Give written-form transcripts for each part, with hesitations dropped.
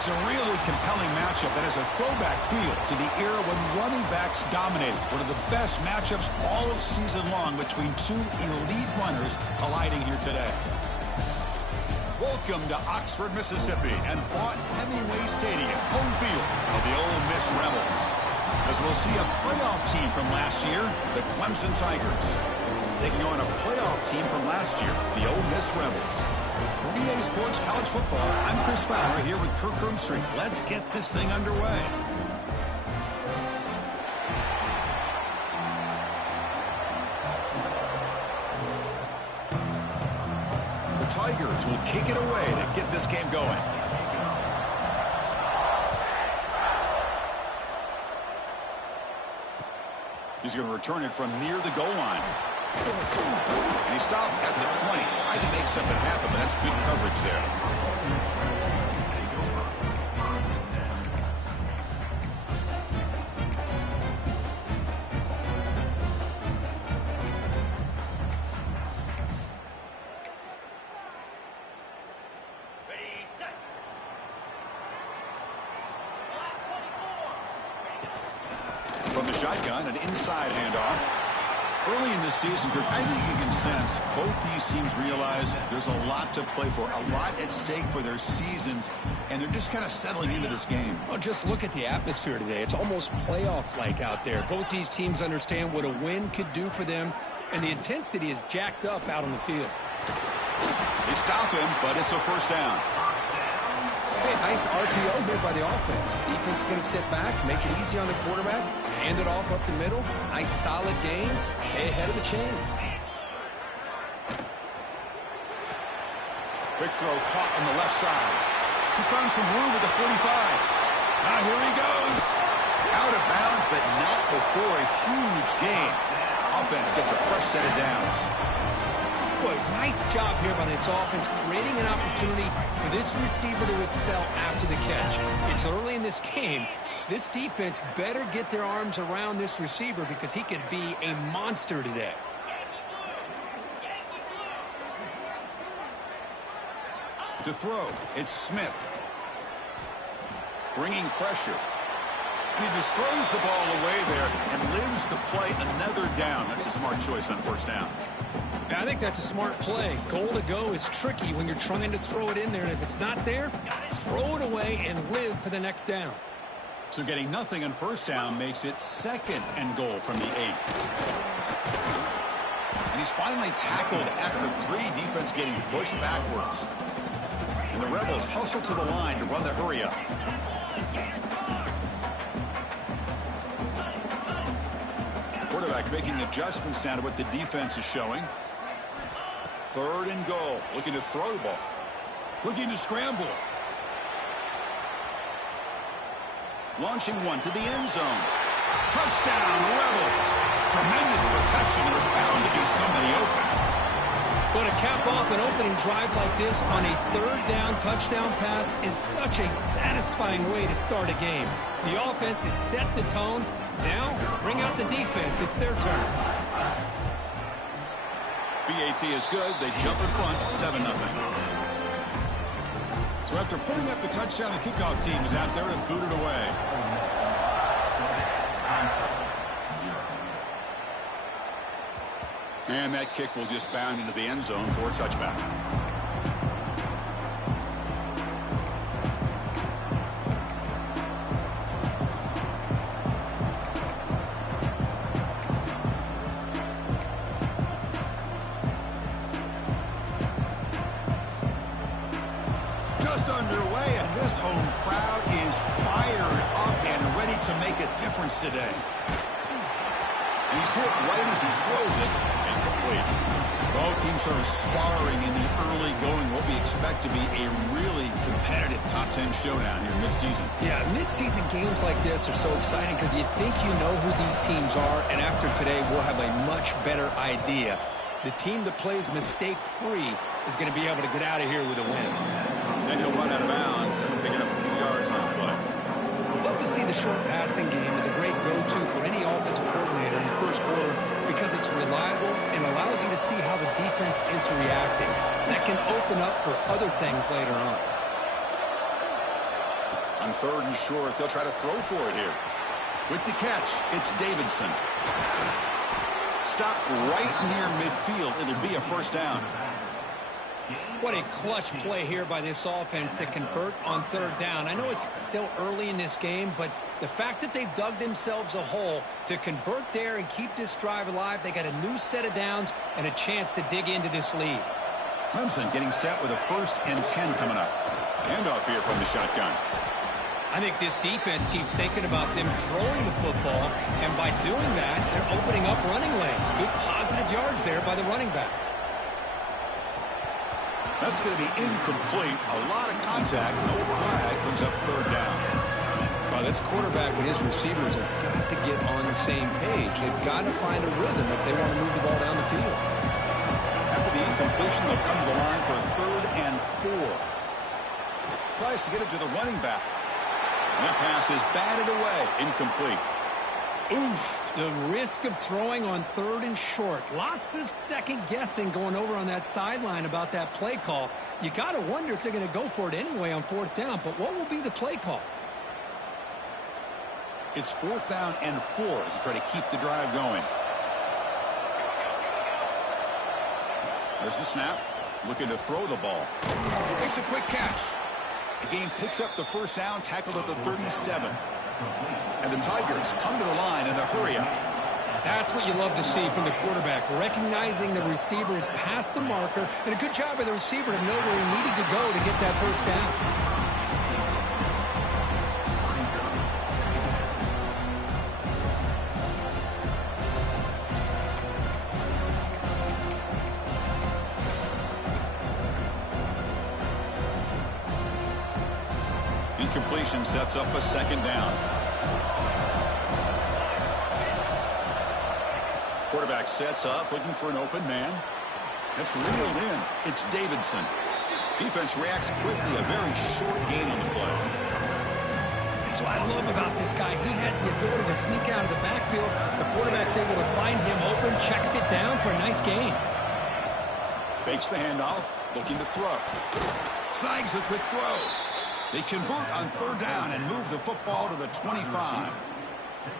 It's a really compelling matchup that has a throwback feel to the era when running backs dominated. One of the best matchups all season long between two elite runners colliding here today. Welcome to Oxford, Mississippi, and Vaught-Hemingway Stadium, home field of the Ole Miss Rebels. As we'll see a playoff team from last year, the Clemson Tigers, taking on a playoff team from last year, the Ole Miss Rebels. For EA Sports College Football, I'm Chris Fowler here with Kirk Hermstreet. Let's get this thing underway. The Tigers will kick it away to get this game going. He's going to return it from near the goal line. And he stopped at the 20. Tried to make something happen, but that's good coverage there. From the shotgun, an inside handoff. Early in this season, I think you can sense both these teams realize there's a lot to play for, a lot at stake for their seasons, and they're just kind of settling into this game. Well, just look at the atmosphere today. It's almost playoff-like out there. Both these teams understand what a win could do for them, and the intensity is jacked up out on the field. They stop him, but it's a first down. Hey, nice RPO here by the offense. Defense is going to sit back, make it easy on the quarterback, hand it off up the middle. Nice solid game. Stay ahead of the chains. Quick throw caught on the left side. He's found some room at the 45. Now here he goes. Out of bounds, but not before a huge gain. Offense gets a fresh set of downs. Boy, nice job here by this offense, creating an opportunity for this receiver to excel after the catch. It's early in this game, so this defense better get their arms around this receiver because he could be a monster today. To throw, it's Smith. Bringing pressure. And he just throws the ball away there and lives to play another down. That's a smart choice on first down. I think that's a smart play. Goal to go is tricky when you're trying to throw it in there, and if it's not there, throw it away and live for the next down. So getting nothing on first down makes it second and goal from the 8. And he's finally tackled at the 3. Defense getting pushed backwards. And the Rebels hustle to the line to run the hurry up. Quarterback making adjustments now to what the defense is showing. 3rd and goal. Looking to throw the ball. Looking to scramble. Launching one to the end zone. Touchdown, Rebels. Tremendous protection. There's bound to be somebody open. But to cap off an opening drive like this on a 3rd down touchdown pass is such a satisfying way to start a game. The offense has set the tone. Now, bring out the defense. It's their turn. BAT is good. They jump in front, 7-0. So after putting up the touchdown, the kickoff team is out there and booted away. And that kick will just bound into the end zone for a touchback. Underway, and this home crowd is fired up and ready to make a difference today. And he's hit right as he throws it, incomplete. Both teams sort of sparring in the early going, what we expect to be a really competitive top 10 showdown here mid-season. Yeah, mid-season games like this are so exciting because you think you know who these teams are, and after today we'll have a much better idea. The team that plays mistake-free is going to be able to get out of here with a win. Then he'll run out of bounds and pick it up a few yards on the play. Love to see the short passing game as a great go-to for any offensive coordinator in the first quarter because it's reliable and allows you to see how the defense is reacting. That can open up for other things later on. On 3rd and short, they'll try to throw for it here. With the catch, it's Davidson. Stop right near midfield. It'll be a first down. What a clutch play here by this offense to convert on 3rd down. I know it's still early in this game, but the fact that they've dug themselves a hole to convert there and keep this drive alive, they got a new set of downs and a chance to dig into this lead. Clemson getting set with a 1st and 10 coming up. Handoff here from the shotgun. I think this defense keeps thinking about them throwing the football, and by doing that, they're opening up running lanes. Good positive yards there by the running back. That's going to be incomplete. A lot of contact. No flag. Brings up 3rd down. Well, this quarterback and his receivers have got to get on the same page. They've got to find a rhythm if they want to move the ball down the field. After the incompletion, they'll come to the line for a 3rd and 4. Tries to get it to the running back. And that pass is batted away. Incomplete. Oof, the risk of throwing on 3rd and short. Lots of second guessing going over on that sideline about that play call. You got to wonder if they're going to go for it anyway on 4th down, but what will be the play call? It's 4th down and 4 as they try to keep the drive going. There's the snap. Looking to throw the ball. He makes a quick catch. The game picks up the 1st down, tackled at the 37. And the Tigers come to the line in the hurry up. That's what you love to see from the quarterback, recognizing the receivers past the marker, and a good job by the receiver to know where he needed to go to get that 1st down. Incompletion sets up a 2nd down. Quarterback sets up, looking for an open man. That's reeled in. It's Davidson. Defense reacts quickly. A very short gain on the play. That's what I love about this guy. He has the ability to sneak out of the backfield. The quarterback's able to find him open, checks it down for a nice gain. Fakes the handoff, looking to throw. Snags the quick throw. They convert on 3rd down and move the football to the 25.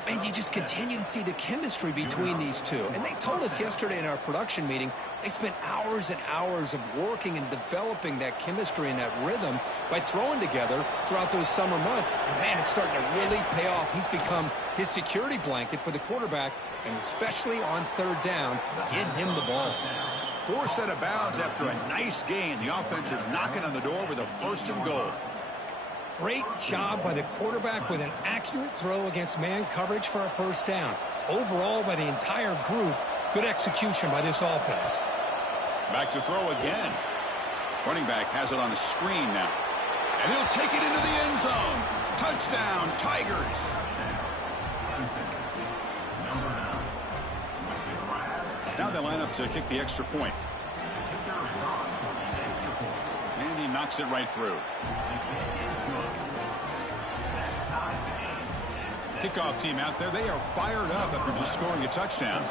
And you just continue to see the chemistry between these two. And they told us yesterday in our production meeting, they spent hours and hours of working and developing that chemistry and that rhythm by throwing together throughout those summer months. And, man, it's starting to really pay off. He's become his security blanket for the quarterback, and especially on 3rd down, get him the ball. 4 set of bounds after a nice gain. The offense is knocking on the door with a 1st and goal. Great job by the quarterback with an accurate throw against man coverage for a 1st down. Overall, by the entire group, good execution by this offense. Back to throw again. Running back has it on a screen now. And he'll take it into the end zone. Touchdown, Tigers. Now they line up to kick the extra point. And he knocks it right through. Kickoff team out there. They are fired up after just scoring a touchdown.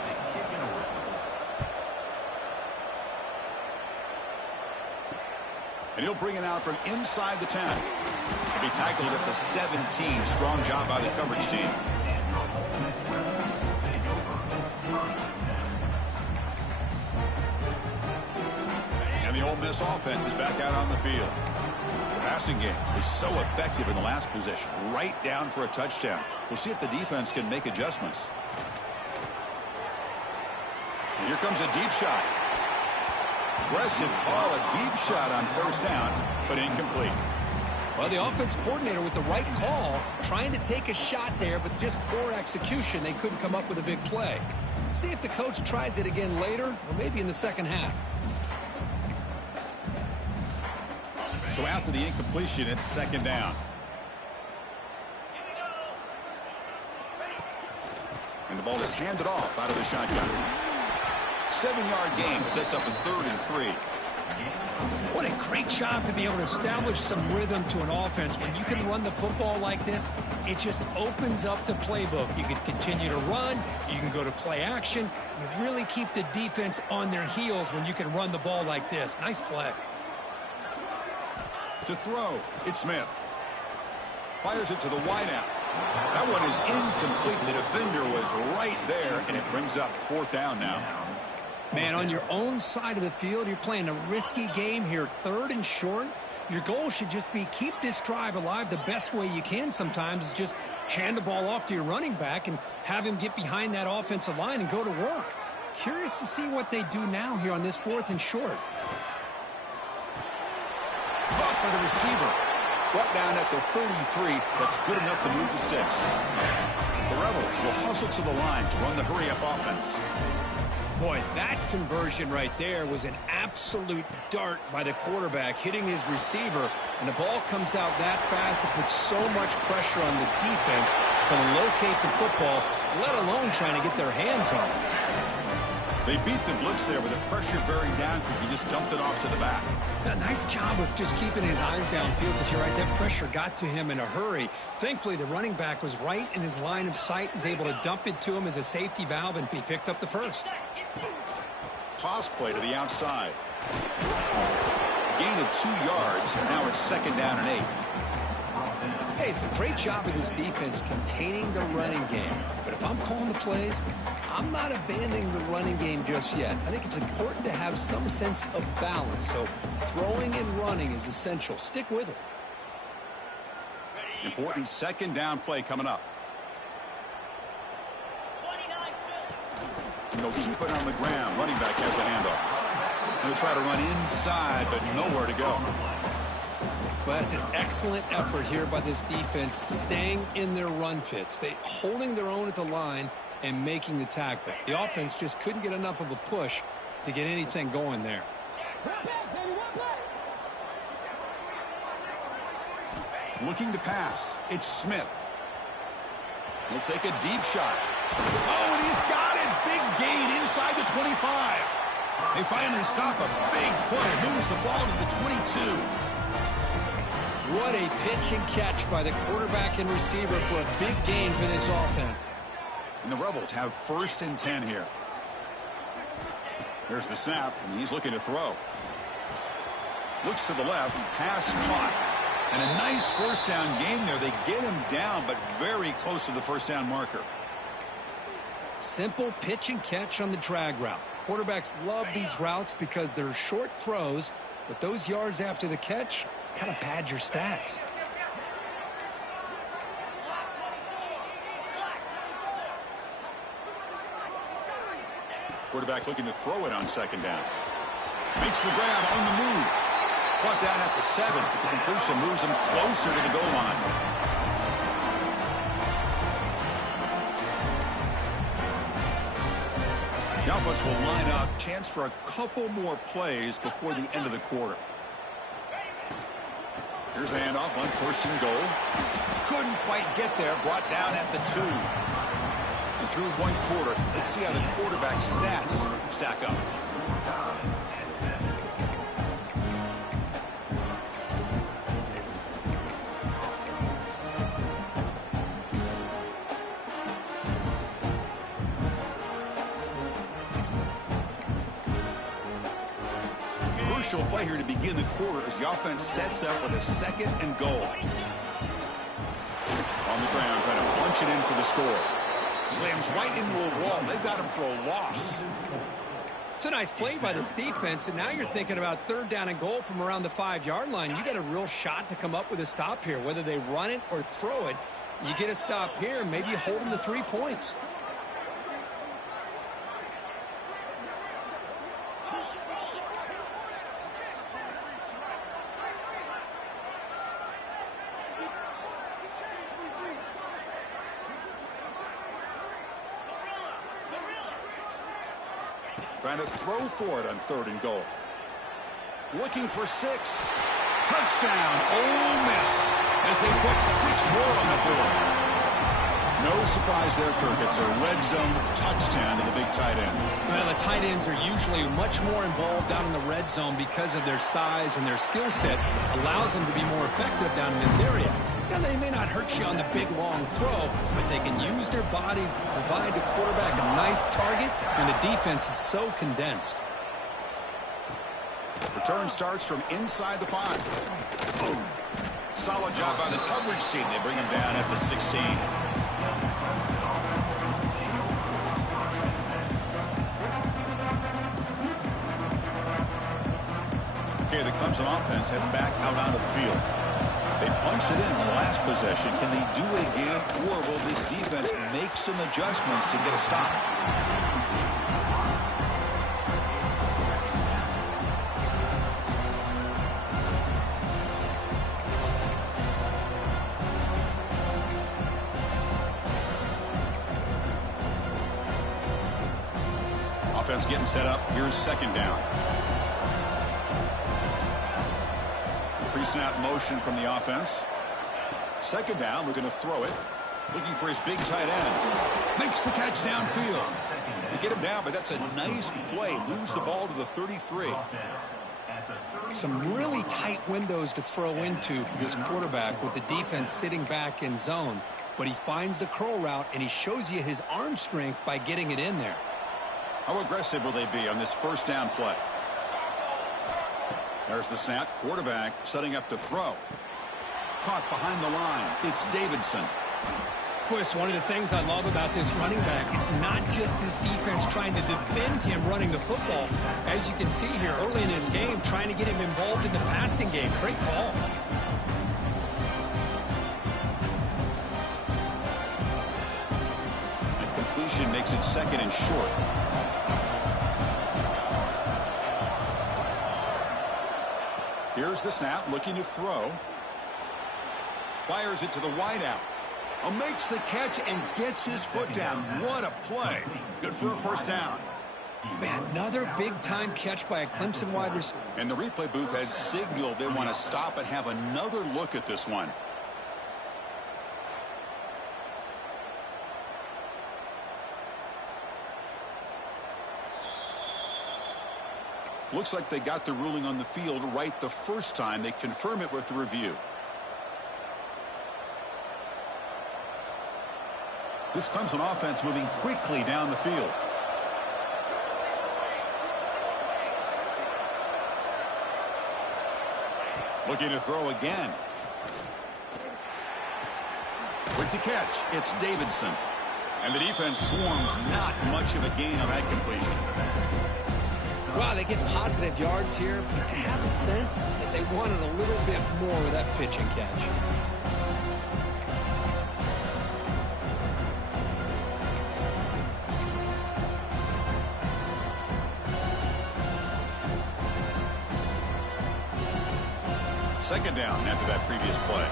And he'll bring it out from inside the 10. He'll be tackled at the 17. Strong job by the coverage team. And the Ole Miss offense is back out on the field. The passing game was so effective in the last possession, right down for a touchdown. We'll see if the defense can make adjustments. And here comes a deep shot. Aggressive call, a deep shot on 1st down, but incomplete. Well, the offense coordinator with the right call, trying to take a shot there, but just poor execution. They couldn't come up with a big play. Let's see if the coach tries it again later, or maybe in the 2nd half. So after the incompletion, it's 2nd down. And the ball is handed off out of the shotgun. 7-yard gain sets up a 3rd and 3. What a great job to be able to establish some rhythm to an offense. When you can run the football like this, it just opens up the playbook. You can continue to run. You can go to play action. You really keep the defense on their heels when you can run the ball like this. Nice play. To throw, it's Smith. Fires it to the wideout. That one is incomplete. The defender was right there, and it brings up 4th down now. Man, on your own side of the field, you're playing a risky game here. 3rd and short. Your goal should just be keep this drive alive the best way you can sometimes is just hand the ball off to your running back and have him get behind that offensive line and go to work. Curious to see what they do now here on this 4th and short. Caught by the receiver. Brought down at the 33. That's good enough to move the sticks. The Rebels will hustle to the line to run the hurry-up offense. Boy, that conversion right there was an absolute dart by the quarterback hitting his receiver, and the ball comes out that fast. It puts so much pressure on the defense to locate the football, let alone trying to get their hands on it. They beat the blitz there with the pressure bearing down because he just dumped it off to the back. A nice job of just keeping his eyes downfield because you're right, that pressure got to him in a hurry. Thankfully, the running back was right in his line of sight, was able to dump it to him as a safety valve, and he picked up the first. Toss play to the outside. Gain of 2 yards, and now it's 2nd down and 8. Hey, it's a great job of this defense containing the running game. But if I'm calling the plays, I'm not abandoning the running game just yet. I think it's important to have some sense of balance. So throwing and running is essential. Stick with it. Important 2nd down play coming up. And they'll keep it on the ground. Running back has the handoff. They'll try to run inside, but nowhere to go. Well, that's an excellent effort here by this defense, staying in their run fits. They holding their own at the line and making the tackle. The offense just couldn't get enough of a push to get anything going there. Looking to pass. It's Smith. He'll take a deep shot. Oh, and he's got it. Big gain inside the 25. They finally stop a big play. Moves the ball to the 22. What a pitch and catch by the quarterback and receiver for a big gain for this offense. And the Rebels have 1st and 10 here. There's the snap, and he's looking to throw. Looks to the left, pass caught. And a nice 1st down gain there. They get him down, but very close to the 1st down marker. Simple pitch and catch on the drag route. Quarterbacks love these routes because they're short throws, but those yards after the catch kind of pad your stats. Quarterback looking to throw it on 2nd down. Makes the grab on the move. Brought down at the 7, but the completion moves him closer to the goal line. The offense will line up. Chance for a couple more plays before the end of the quarter. Here's the handoff on 1st and goal. Couldn't quite get there. Brought down at the 2. And through 1 quarter, let's see how the quarterback's stats stack up. Crucial play here to begin the quarter as the offense sets up with a 2nd and goal. On the ground, trying to punch it in for the score. Slams right into a wall. They've got him for a loss. It's a nice play by this defense, and now you're thinking about 3rd down and goal from around the 5-yard line. You got a real shot to come up with a stop here. Whether they run it or throw it, you get a stop here, maybe you hold them to 3 points. Trying to throw for it on 3rd and goal. Looking for 6. Touchdown, Ole Miss, as they put 6 more on the board. No surprise there, Kirk. It's a red zone touchdown to the big tight end. Well, the tight ends are usually much more involved down in the red zone because of their size and their skill set. Allows them to be more effective down in this area. Now, they may not hurt you on the big, long throw, but they can use their bodies to provide the quarterback a nice target when the defense is so condensed. Return starts from inside the 5. Solid job by the coverage team. They bring him down at the 16. Okay, the Clemson offense heads back out onto the field. They punched it in the last possession. Can they do it again, or will this defense make some adjustments to get a stop? Offense getting set up. Here's second down. Pre-snap motion from the offense. Second down, looking to throw it. Looking for his big tight end. Makes the catch downfield. They get him down, but that's a nice play. Moves the ball to the 33. Some really tight windows to throw into for this quarterback with the defense sitting back in zone. But he finds the curl route, and he shows you his arm strength by getting it in there. How aggressive will they be on this first down play? There's the snap. Quarterback setting up to throw. Caught behind the line. It's Davidson. Boy, it's one of the things I love about this running back. It's not just this defense trying to defend him running the football. As you can see here early in this game, trying to get him involved in the passing game. Great call. And completion makes it second and short. Here's the snap, looking to throw. Fires it to the wideout. Makes the catch and gets his foot down. What a play. Good for a first down. Man, another big-time catch by a Clemson wide receiver. And the replay booth has signaled they want to stop and have another look at this one. Looks like they got the ruling on the field right the first time. They confirm it with the review. This Clemson offense moving quickly down the field. Looking to throw again. Quick to catch. It's Davidson. And the defense swarms. Not much of a gain on that completion. Wow, they get positive yards here. I have a sense that they wanted a little bit more with that pitch and catch. Second down after that previous play.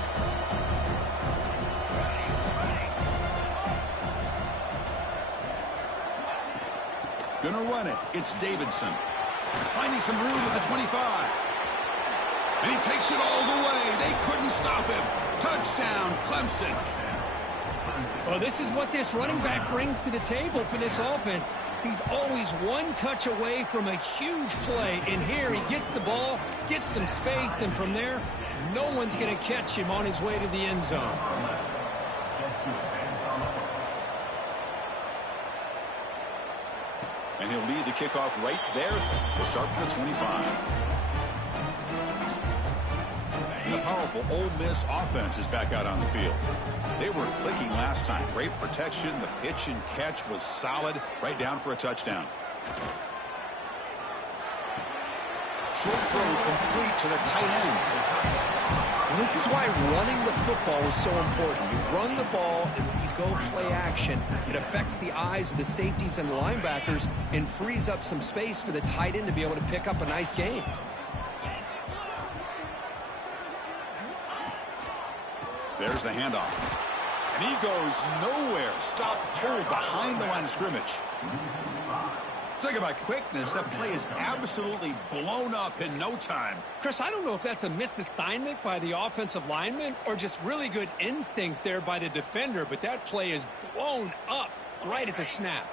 Gonna run it. It's Davidson. Finding some room at the 25. And he takes it all the way. They couldn't stop him. Touchdown, Clemson. Well, this is what this running back brings to the table for this offense. He's always one touch away from a huge play. And here he gets the ball, gets some space, and from there, no one's going to catch him on his way to the end zone. And he'll lead the kickoff right there. We'll start from the 25. And the powerful Ole Miss offense is back out on the field. They were clicking last time. Great protection. The pitch and catch was solid. Right down for a touchdown. Short throw complete to the tight end. Well, this is why running the football is so important. You run the ball, and then you go play action. It affects the eyes of the safeties and the linebackers and frees up some space for the tight end to be able to pick up a nice gain. There's the handoff. And he goes nowhere. Stop pulled behind the line of scrimmage. Talk about quickness. That play is absolutely blown up in no time. Chris, I don't know if that's a misassignment by the offensive lineman or just really good instincts there by the defender, but that play is blown up right at the snap.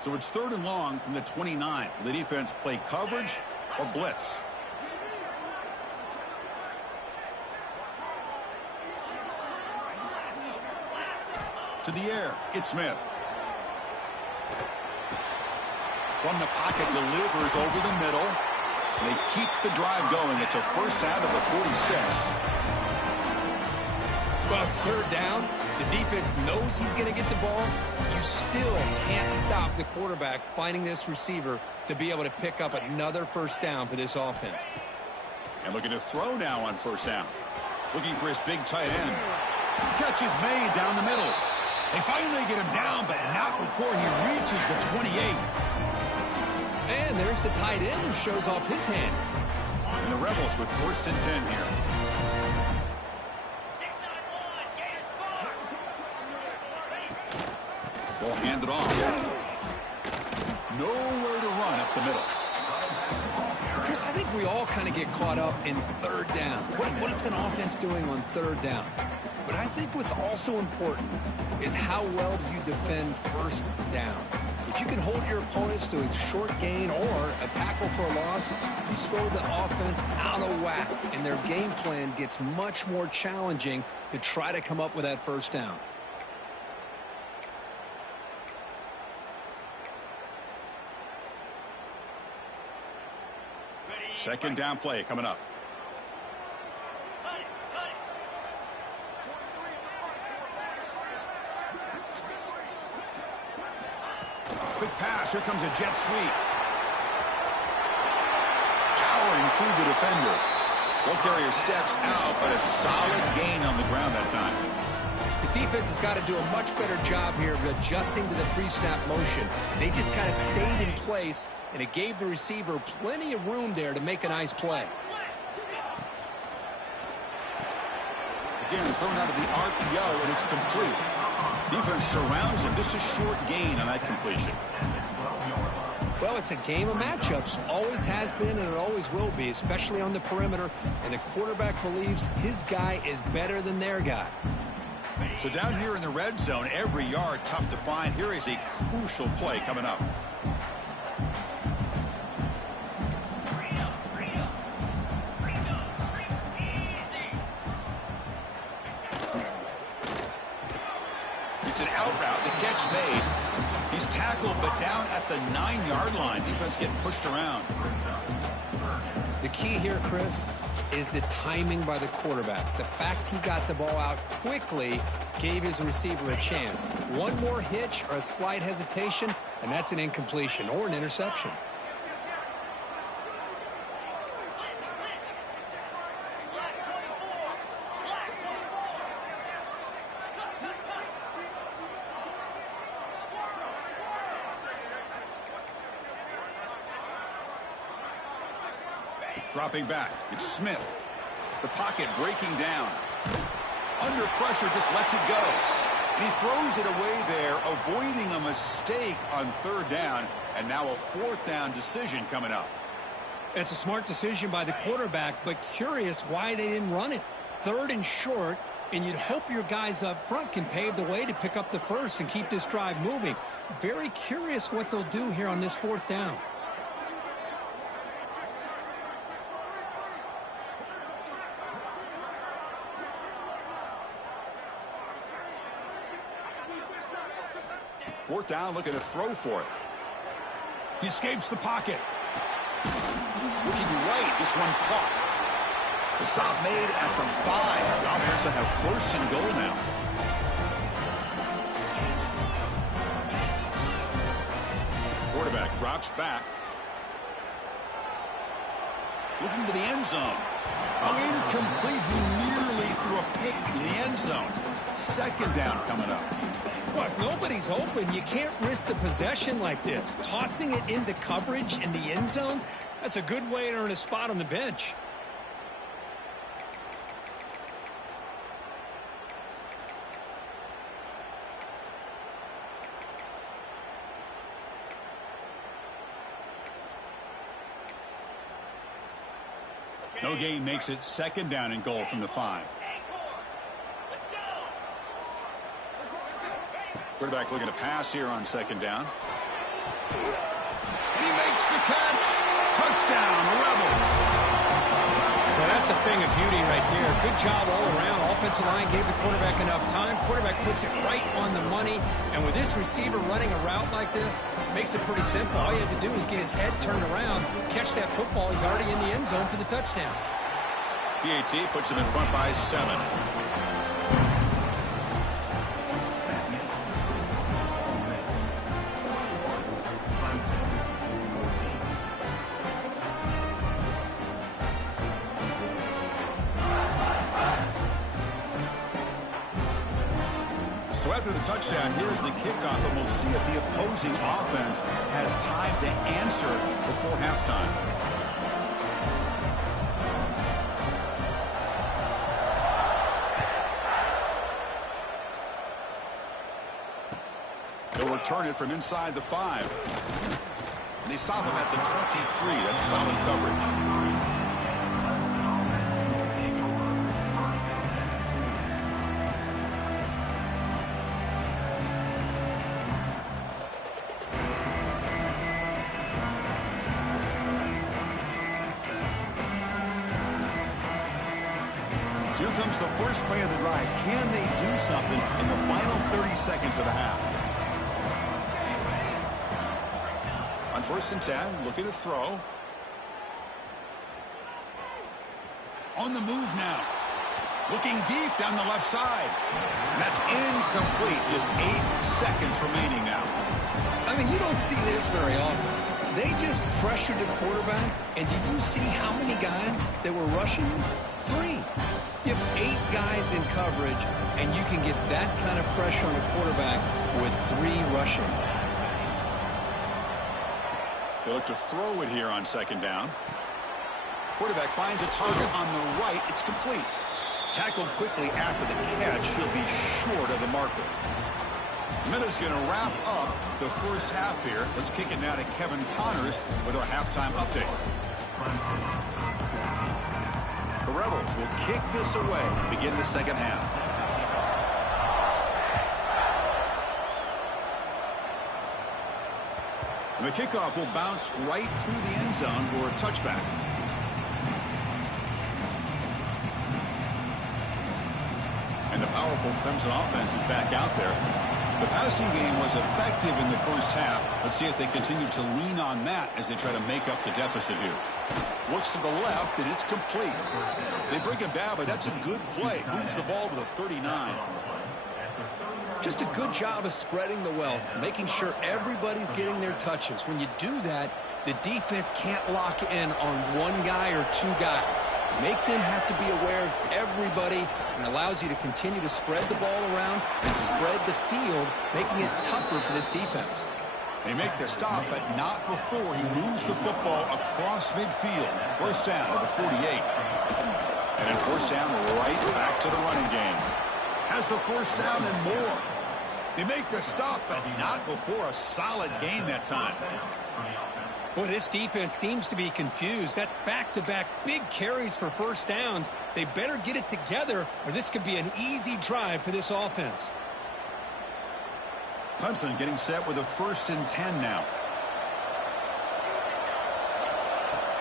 So it's third and long from the 29. The defense play coverage or blitz. To the air, it's Smith. From the pocket, delivers over the middle. They keep the drive going. It's a first out of the 46. Well, it's third down. The defense knows he's going to get the ball. You still can't stop the quarterback finding this receiver to be able to pick up another first down for this offense. And looking to throw now on first down. Looking for his big tight end. Catch is made down the middle. They finally get him down, but not before he reaches the 28. And there's the tight end who shows off his hands. And the Rebels with 1st and 10 here. Ball handed off. Nowhere to run up the middle. Chris, I think we all kind of get caught up in third down. What is an offense doing on third down? But I think what's also important is how well do you defend first down. If you can hold your opponents to a short gain or a tackle for a loss, you throw the offense out of whack, and their game plan gets much more challenging to try to come up with that first down. Second down play coming up. Quick pass. Here comes a jet sweep. Powering through the defender. Ball carrier steps out, but a solid gain on the ground that time. The defense has got to do a much better job here of adjusting to the pre-snap motion. They just kind of stayed in place, and it gave the receiver plenty of room there to make a nice play. Again, thrown out of the RPO, and it's complete. Defense surrounds him. Just a short gain on that completion. Well, it's a game of matchups. Always has been, and it always will be, especially on the perimeter. And the quarterback believes his guy is better than their guy. So down here in the red zone, every yard tough to find. Here is a crucial play coming up. It's an out route. The catch made. He's tackled, but down at the 9-yard line. Defense getting pushed around. The key here, Chris, is the timing by the quarterback. The fact he got the ball out quickly gave his receiver a chance. One more hitch or a slight hesitation, and that's an incompletion or an interception. Dropping back. It's Smith. The pocket breaking down. Under pressure, just lets it go. And he throws it away there, avoiding a mistake on third down. And now a 4th down decision coming up. It's a smart decision by the quarterback, but curious why they didn't run it. 3rd and short, and you'd hope your guys up front can pave the way to pick up the first and keep this drive moving. Very curious what they'll do here on this 4th down. Fourth down, looking to throw for it. He escapes the pocket. Looking right, this one caught. The stop made at the 5. The offense will have 1st and goal now. Quarterback drops back. Looking to the end zone. Oh, incomplete. He nearly threw a pick in the end zone. 2nd down coming up. Well, if nobody's open, you can't risk the possession like this. Tossing it into coverage in the end zone, that's a good way to earn a spot on the bench. No gain makes it 2nd down and goal from the 5. Quarterback looking to pass here on 2nd down. He makes the catch. Touchdown, Rebels. Well, that's a thing of beauty right there. Good job all around. Offensive line gave the quarterback enough time. Quarterback puts it right on the money. And with this receiver running a route like this, makes it pretty simple. All you have to do is get his head turned around, catch that football. He's already in the end zone for the touchdown. PAT puts him in front by 7. So after the touchdown, here's the kickoff, and we'll see if the opposing offense has time to answer before halftime. They'll return it from inside the 5. And they stop him at the 23. That's solid coverage. Here comes the first play of the drive. Can they do something in the final 30 seconds of the half? On 1st and 10, looking to throw. On the move now. Looking deep down the left side. And that's incomplete. Just 8 seconds remaining now. I mean, you don't see this very often. They just pressured the quarterback, and did you see how many guys that were rushing? 3. You have 8 guys in coverage, and you can get that kind of pressure on a quarterback with 3 rushing. They look to throw it here on 2nd down. Quarterback finds a target on the right. It's complete. Tackled quickly after the catch. He'll be short of the marker. Minute's going to wrap up the first half here. Let's kick it now to Kevin Connors with our halftime update. The Rebels will kick this away to begin the second half. And the kickoff will bounce right through the end zone for a touchback. And the powerful Clemson offense is back out there. The passing game was effective in the first half. Let's see if they continue to lean on that as they try to make up the deficit here. Looks to the left, and it's complete. They bring him down, but that's a good play. Moves the ball to the 39. Just a good job of spreading the wealth, making sure everybody's getting their touches. When you do that, the defense can't lock in on one guy or 2 guys. Make them have to be aware of everybody, and allows you to continue to spread the ball around and spread the field, making it tougher for this defense. They make the stop, but not before he moves the football across midfield. 1st down to the 48. And then 1st down right back to the running game. Has the 1st down and more. They make the stop, but not before a solid gain that time. Boy, this defense seems to be confused. That's back-to-back big carries for 1st downs. They better get it together, or this could be an easy drive for this offense. Clemson getting set with a 1st and 10 now.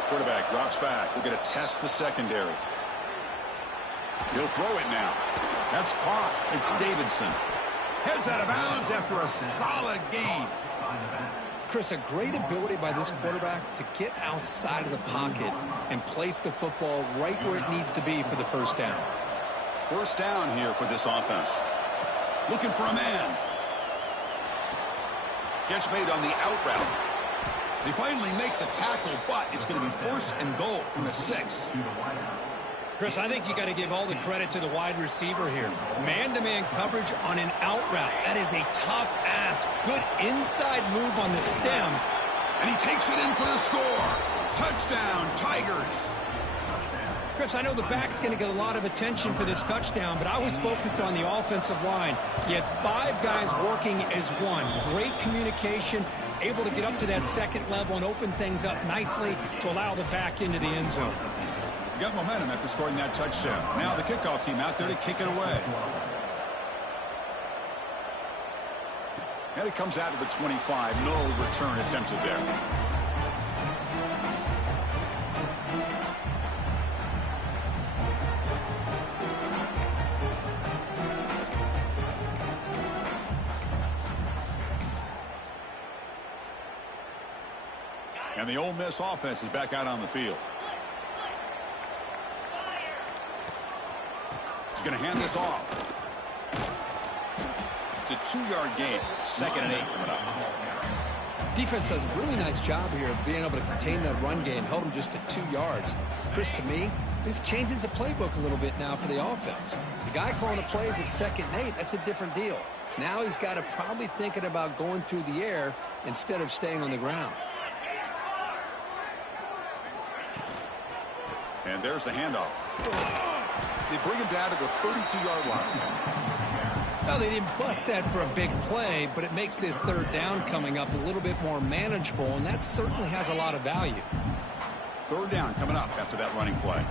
Quarterback drops back. We're going to test the secondary. He'll throw it now. That's caught. It's Davidson. Heads out of bounds after a solid gain. Chris, a great ability by this quarterback to get outside of the pocket and place the football right where it needs to be for the 1st down. 1st down here for this offense. Looking for a man. Catch made on the out route. They finally make the tackle, but it's going to be 1st and goal from the 6. Chris, I think you got to give all the credit to the wide receiver here. Man-to-man coverage on an out route. That is a tough ask. Good inside move on the stem. And he takes it in for the score. Touchdown, Tigers. Chris, I know the back's going to get a lot of attention for this touchdown, but I was focused on the offensive line. You had 5 guys working as one. Great communication, able to get up to that 2nd level and open things up nicely to allow the back into the end zone. Got momentum after scoring that touchdown. Now the kickoff team out there to kick it away. And it comes out to the 25. No return attempted there. And the Ole Miss offense is back out on the field. He's going to hand this off. It's a 2-yard gain. 2nd and 8 coming up. Defense does a really nice job here of being able to contain that run game. Held them just at 2 yards. Chris, to me, this changes the playbook a little bit now for the offense. The guy calling the plays at 2nd and 8, that's a different deal. Now he's got to probably thinking about going through the air instead of staying on the ground. And there's the handoff. They bring him down to the 32-yard line. Well, they didn't bust that for a big play, but it makes this third down coming up a little bit more manageable, and that certainly has a lot of value. Third down coming up after that running play.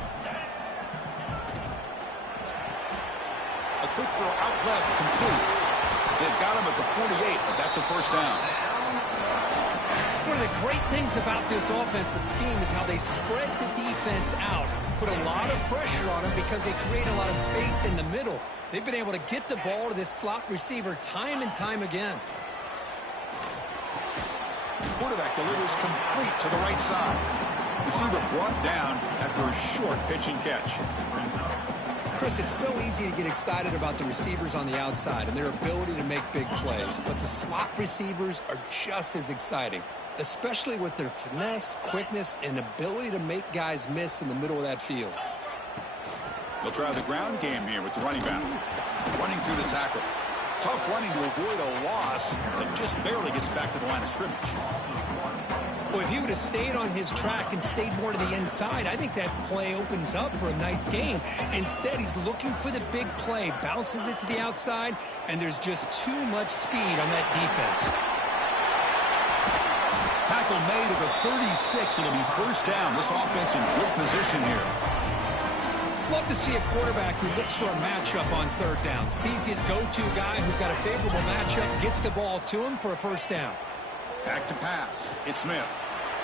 A quick throw out left, complete. They've got him at the 48, but that's a first down. One of the great things about this offensive scheme is how they spread the defense out, put a lot of pressure on them because they create a lot of space in the middle. They've been able to get the ball to this slot receiver time and time again. Quarterback delivers complete to the right side. Receiver brought down after a short pitch and catch. Chris, it's so easy to get excited about the receivers on the outside and their ability to make big plays, but the slot receivers are just as exciting, especially with their finesse, quickness, and ability to make guys miss in the middle of that field. They'll try the ground game here with the running back. Running through the tackle. Tough running to avoid a loss that just barely gets back to the line of scrimmage. Well, if he would have stayed on his track and stayed more to the inside, I think that play opens up for a nice gain. Instead, he's looking for the big play, bounces it to the outside, and there's just too much speed on that defense. Tackle made at the 36. It'll be first down. This offense in good position here. Love to see a quarterback who looks for a matchup on third down. Sees his go-to guy who's got a favorable matchup, gets the ball to him for a first down. Back to pass. It's Smith.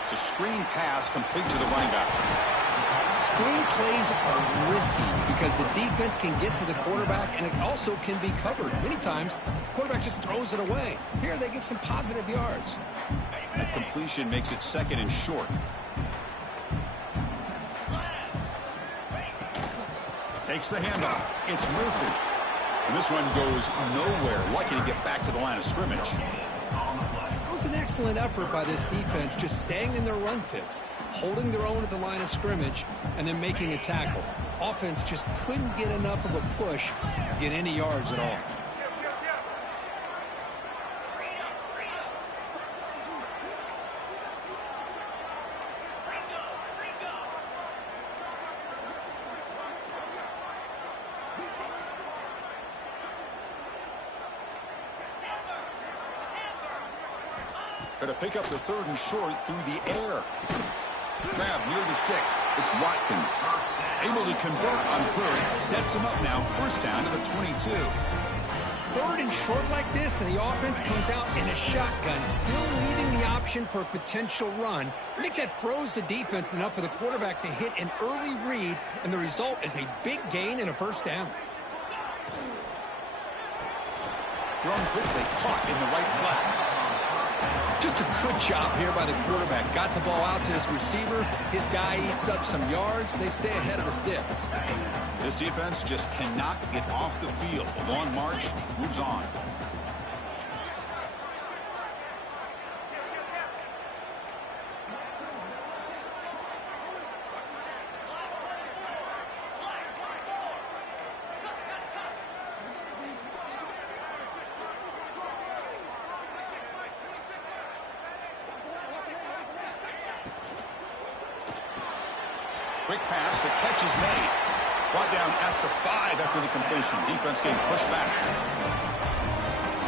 It's a screen pass complete to the running back. Screen plays are risky because the defense can get to the quarterback and it also can be covered. Many times, the quarterback just throws it away. Here they get some positive yards. That completion makes it second and short. Takes the handoff. It's Murphy. And this one goes nowhere. Lucky to get back to the line of scrimmage. That was an excellent effort by this defense, just staying in their run fits, holding their own at the line of scrimmage, and then making a tackle. Offense just couldn't get enough of a push to get any yards at all. Try to pick up the third and short through the air. Grab near the sticks. It's Watkins. Able to convert on third. Sets him up now. First down to the 22. Third and short like this, and the offense comes out in a shotgun, still leaving the option for a potential run. I think that froze the defense enough for the quarterback to hit an early read, and the result is a big gain and a first down. Thrown quickly, caught in the right flat. Just a good job here by the quarterback. Got the ball out to his receiver. His guy eats up some yards. They stay ahead of the sticks. This defense just cannot get off the field. The long march moves on. Quick pass, the catch is made. Brought down at the 5 after the completion. Defense getting pushed back.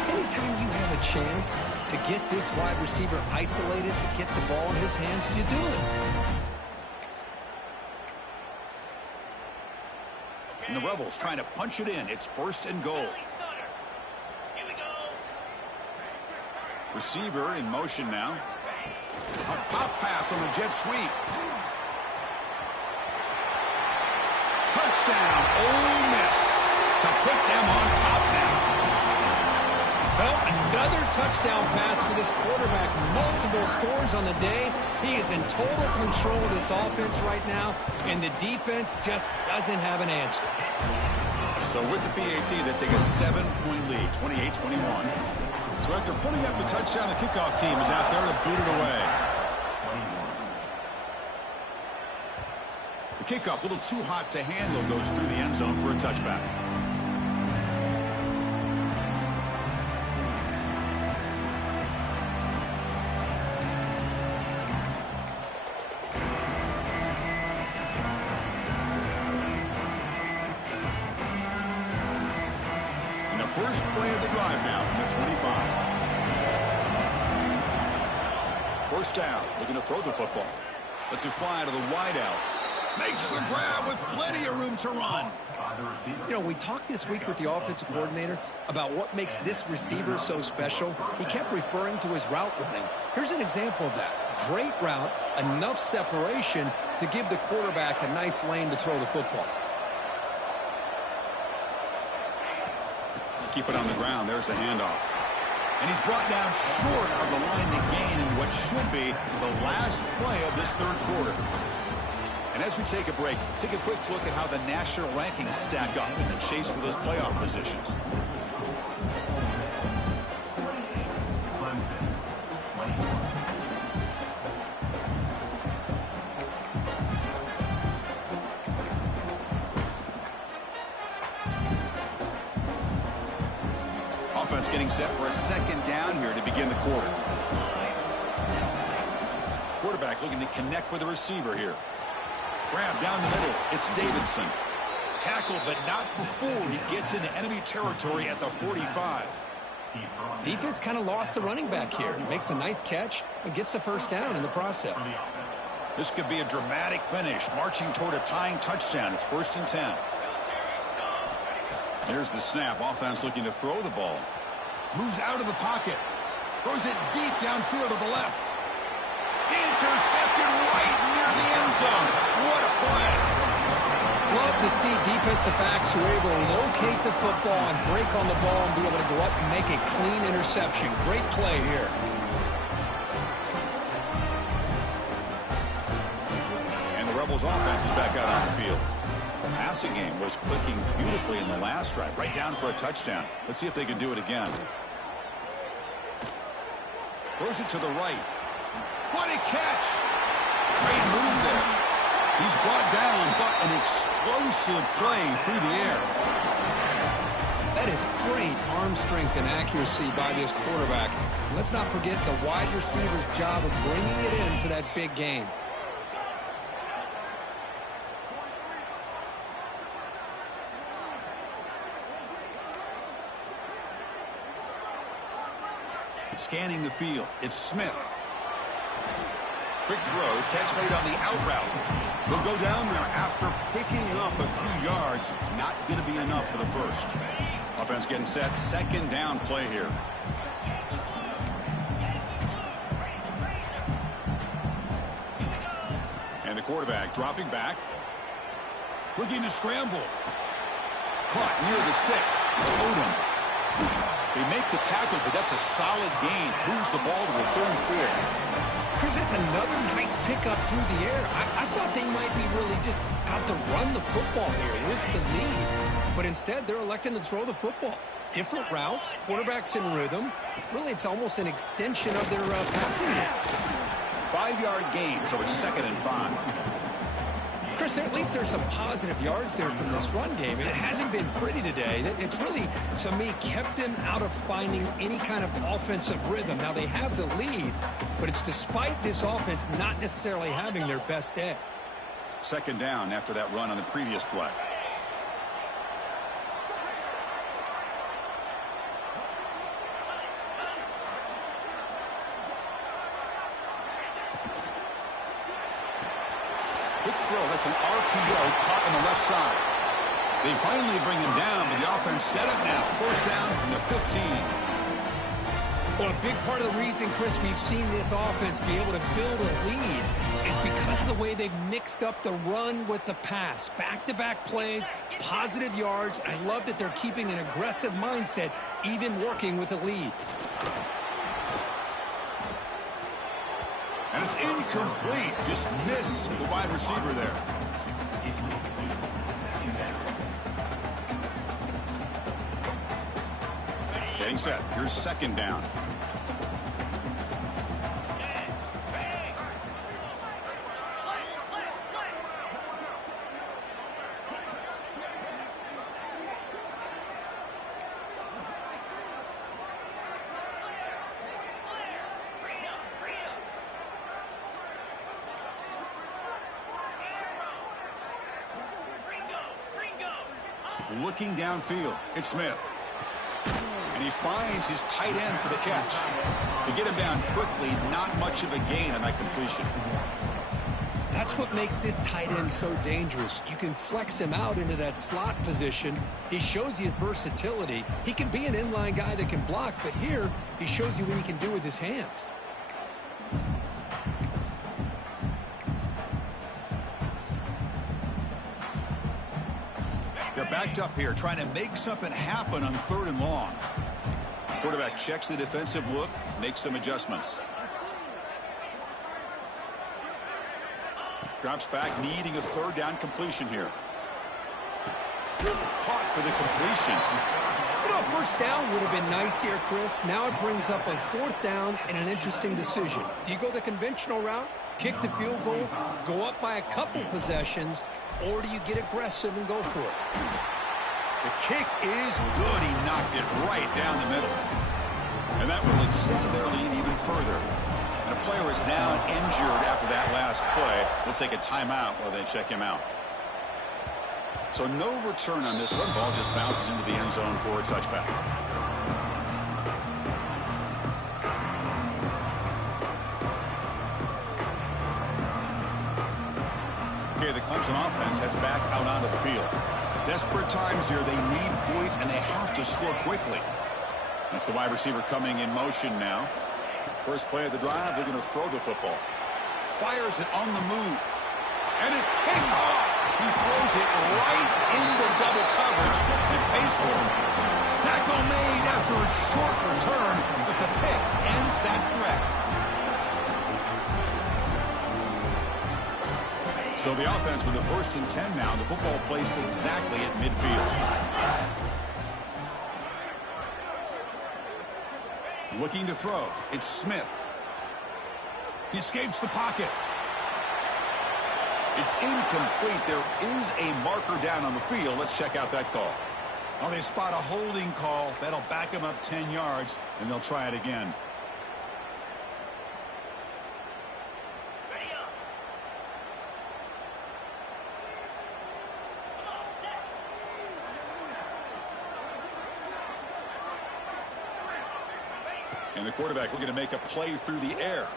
Anytime you have a chance to get this wide receiver isolated, to get the ball in his hands, you do it. And the Rebels trying to punch it in. It's first and goal. Receiver in motion now. A pop pass on the jet sweep. Touchdown, Ole Miss, to put them on top now. Well, another touchdown pass for this quarterback. Multiple scores on the day. He is in total control of this offense right now, and the defense just doesn't have an answer. So with the PAT, they take a 7-point lead, 28-21. So after putting up a touchdown, the kickoff team is out there to boot it away. The kickoff, a little too hot to handle, goes through the end zone for a touchback. First play of the drive now from the 25. First down, looking to throw the football. Lets it fly to the wideout. Makes the grab with plenty of room to run. You know, we talked this week with the offensive coordinator about what makes this receiver so special. He kept referring to his route running. Here's an example of that. Great route, enough separation to give the quarterback a nice lane to throw the football. Keep it on the ground. There's the handoff. And he's brought down short of the line to gain in what should be the last play of this third quarter. And as we take a break, take a quick look at how the national rankings stack up in the chase for those playoff positions. Offense getting set for a second down here to begin the quarter. Quarterback looking to connect with the receiver here. Grab down the middle. It's Davidson. Tackled, but not before he gets into enemy territory at the 45. Defense kind of lost the running back here. Makes a nice catch and gets the first down in the process. This could be a dramatic finish, marching toward a tying touchdown. It's 1st and 10. Here's the snap. Offense looking to throw the ball. Moves out of the pocket. Throws it deep downfield to the left. Intercepted right near the end zone. What a play. Love to see defensive backs who are able to locate the football and break on the ball and be able to go up and make a clean interception. Great play here. And the Rebels offense is back out on the field. The passing game was clicking beautifully in the last drive. Right down for a touchdown. Let's see if they can do it again. Throws it to the right. What a catch! Great move there. He's brought down, but an explosive play through the air. That is great arm strength and accuracy by this quarterback. Let's not forget the wide receiver's job of bringing it in for that big game. Scanning the field, it's Smith. Quick throw, catch made on the out route. He'll go down there after picking up a few yards. Not going to be enough for the first. Offense getting set, second down play here. And the quarterback dropping back. Looking to scramble. Caught near the sticks. It's Odom. They make the tackle, but that's a solid gain. Moves the ball to the 34. Chris, that's another nice pickup through the air. I thought they might be really just out to run the football here with the lead. But instead, they're electing to throw the football. Different routes, quarterbacks in rhythm. Really, it's almost an extension of their passing game. 5-yard gain, so it's 2nd and 5. Chris, at least there's some positive yards there from this run game. It hasn't been pretty today. It's really, to me, kept them out of finding any kind of offensive rhythm. Now, they have the lead, but it's despite this offense not necessarily having their best day. 2nd down after that run on the previous play. Quick throw, that's an RPO caught on the left side. They finally bring him down, but the offense set up now. 1st down from the 15. Well, a big part of the reason, Chris, we've seen this offense be able to build a lead is because of the way they've mixed up the run with the pass. Back-to-back plays, positive yards. I love that they're keeping an aggressive mindset, even working with a lead. And it's incomplete. Just missed the wide receiver there. Getting set. Here's 2nd down. Looking downfield, it's Smith. And he finds his tight end for the catch. To get him down quickly, not much of a gain on that completion. That's what makes this tight end so dangerous. You can flex him out into that slot position. He shows you his versatility. He can be an inline guy that can block, but here he shows you what he can do with his hands. They're backed up here, trying to make something happen on 3rd and long. Quarterback checks the defensive look, makes some adjustments. Drops back, needing a 3rd down completion here. Caught for the completion. You know, 1st down would have been nice here, Chris. Now it brings up a 4th down and an interesting decision. Do you go the conventional route, kick the field goal, go up by a couple possessions, or do you get aggressive and go for it? The kick is good. He knocked it right down the middle. And that will extend their lead even further. And a player is down injured after that last play. We'll take a timeout while they check him out. So no return on this one. Ball just bounces into the end zone for a touchback. Okay, the Clemson offense heads back out onto the field. Desperate times here. They need points, and they have to score quickly. That's the wide receiver coming in motion now. First play of the drive, they're going to throw the football. Fires it on the move. And is picked off. He throws it right into double coverage and pays for it. Tackle made after a short return, but the pick ends that threat. So the offense with the 1st and 10 now. The football placed exactly at midfield. Looking to throw. It's Smith. He escapes the pocket. It's incomplete. There is a marker down on the field. Let's check out that call. Oh, they spot a holding call. That'll back him up 10 yards, and they'll try it again. And the quarterback looking to make a play through the air.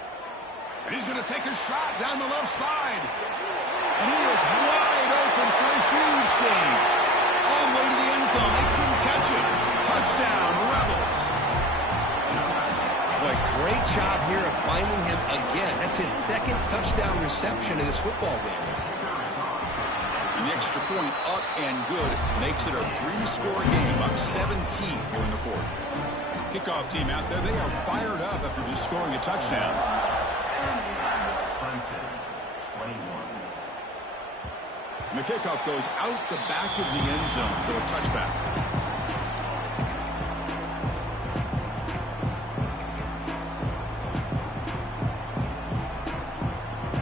And he's going to take a shot down the left side. And he is wide open for a huge gain. All the way to the end zone. They couldn't catch it. Touchdown, Rebels. Boy, great job here of finding him again. That's his 2nd touchdown reception in this football game. And the extra point up and good makes it a 3-score game, up 17 here in the 4th. Kickoff team out there, they are fired up after just scoring a touchdown. And the kickoff goes out the back of the end zone, so a touchback.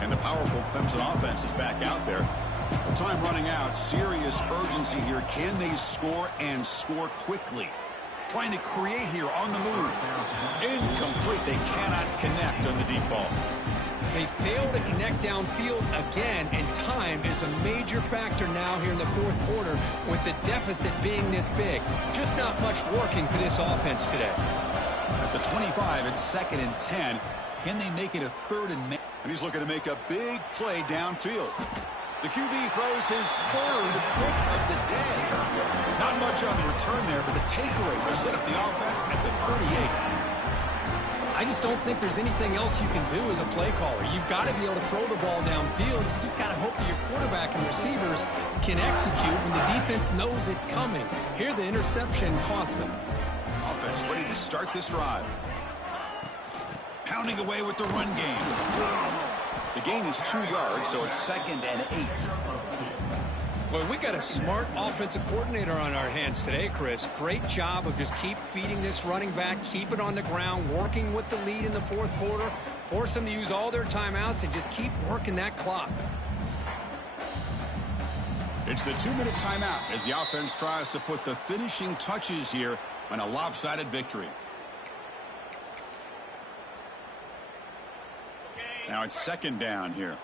And the powerful Clemson offense is back out there. Time running out, serious urgency here. Can they score and score quickly? Trying to create here on the move. Incomplete. They cannot connect on the deep ball. They fail to connect downfield again, and time is a major factor now here in the 4th quarter with the deficit being this big. Just not much working for this offense today. At the 25, it's 2nd and 10. Can they make it a 3rd and man? And he's looking to make a big play downfield. The QB throws his 3rd pick of the day. Not much on the return there, but the takeaway will set up the offense at the 38. I just don't think there's anything else you can do as a play caller. You've got to be able to throw the ball downfield. You just got to hope that your quarterback and receivers can execute when the defense knows it's coming. Here, the interception cost them. Offense ready to start this drive. Pounding away with the run game. The gain is 2 yards, so it's 2nd and 8. Boy, we got a smart offensive coordinator on our hands today, Chris. Great job of just keep feeding this running back, keep it on the ground, working with the lead in the 4th quarter, force them to use all their timeouts, and just keep working that clock. It's the 2-minute timeout as the offense tries to put the finishing touches here on a lopsided victory. Now it's 2nd down here.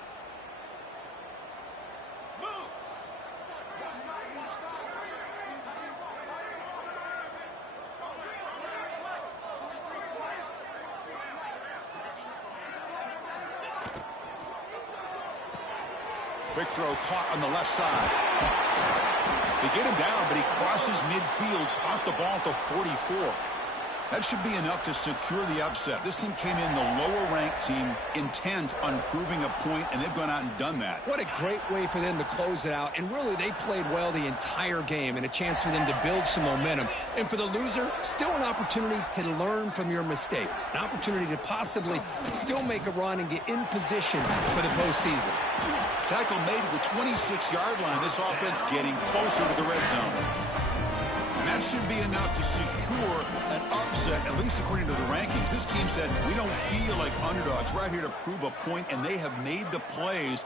Quick throw caught on the left side. They get him down, but he crosses midfield, spot the ball at the 44. That should be enough to secure the upset. This team came in the lower-ranked team, intent on proving a point, and they've gone out and done that. What a great way for them to close it out. And really, they played well the entire game, and a chance for them to build some momentum. And for the loser, still an opportunity to learn from your mistakes. An opportunity to possibly still make a run and get in position for the postseason. Tackle made to the 26-yard line. This offense getting closer to the red zone. And that should be enough to secure an upset, at least according to the rankings. This team said, we don't feel like underdogs. We're out here to prove a point, and they have made the plays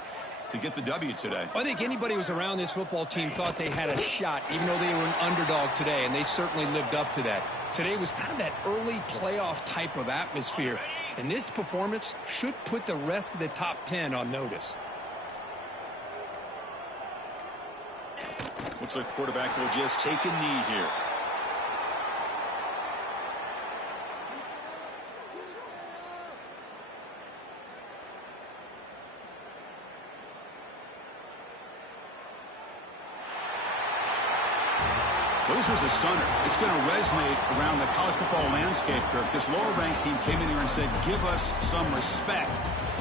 to get the W today. I think anybody who was around this football team thought they had a shot, even though they were an underdog today, and they certainly lived up to that. Today was kind of that early playoff type of atmosphere, and this performance should put the rest of the top 10 on notice. Looks like the quarterback will just take a knee here. Well, this was a stunner. It's going to resonate around the college football landscape, Kirk. This lower-ranked team came in here and said, give us some respect.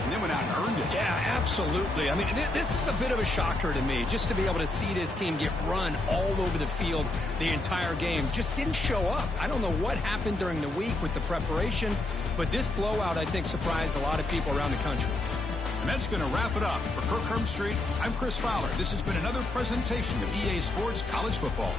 And then went out and earned it. Yeah, absolutely. I mean, this is a bit of a shocker to me, just to be able to see this team get run all over the field the entire game. Just didn't show up. I don't know what happened during the week with the preparation, but this blowout, I think, surprised a lot of people around the country. And that's going to wrap it up. For Kirk Hermstreet, I'm Chris Fowler. This has been another presentation of EA Sports College Football.